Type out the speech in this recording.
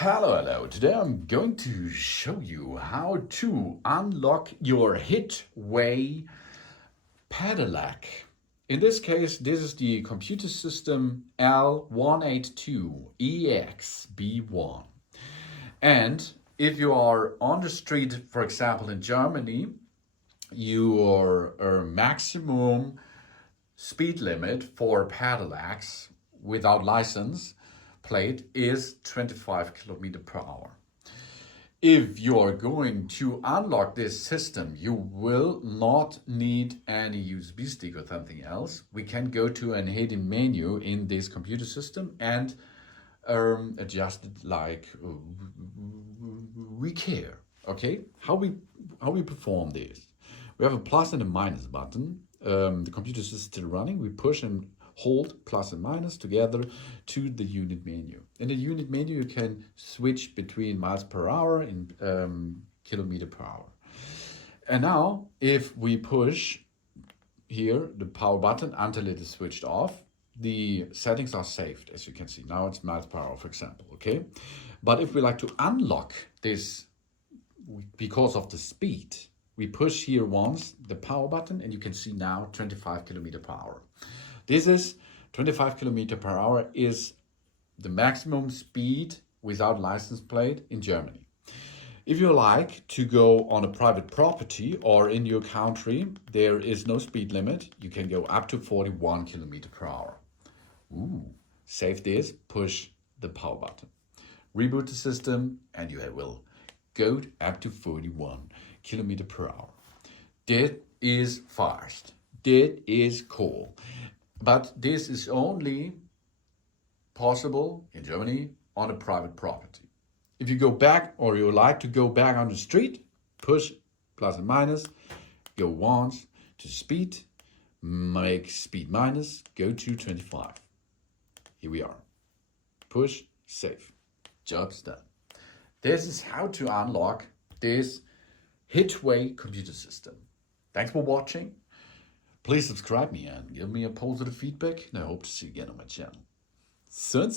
Hello. Today I'm going to show you how to unlock your Hitway Pedelec. In this case, this is the computer system L182EXB1. And if you are on the street, for example, in Germany, your maximum speed limit for pedelecs without license plate is 25 kilometer per hour. If you are going to unlock this system, you will not need any USB stick or something else. We can go to an hidden menu in this computer system and adjust it like we care. Okay, how we perform this? We have a plus and a minus button. The computer is still running. We push and hold plus and minus together to the unit menu. In the unit menu, you can switch between miles per hour and kilometer per hour. And now, if we push here the power button until it is switched off, the settings are saved, as you can see. Now it's miles per hour, for example, okay? But if we like to unlock this because of the speed, we push here once the power button and you can see now 25 kilometer per hour. This is 25 kilometer per hour is the maximum speed without license plate in Germany. If you like to go on a private property or in your country, there is no speed limit. You can go up to 41 kilometer per hour. Save this, push the power button. Reboot the system and you will go up to 41 kilometer per hour. That is fast. That is cool. But this is only possible in Germany on a private property. If you go back or you like to go back on the street, push plus and minus, go once to speed, make speed minus, go to 25. Here we are. Push, save. Job's done. This is how to unlock this Hitway computer system. Thanks for watching. Please subscribe me and give me a positive feedback, and I hope to see you again on my channel. Soon.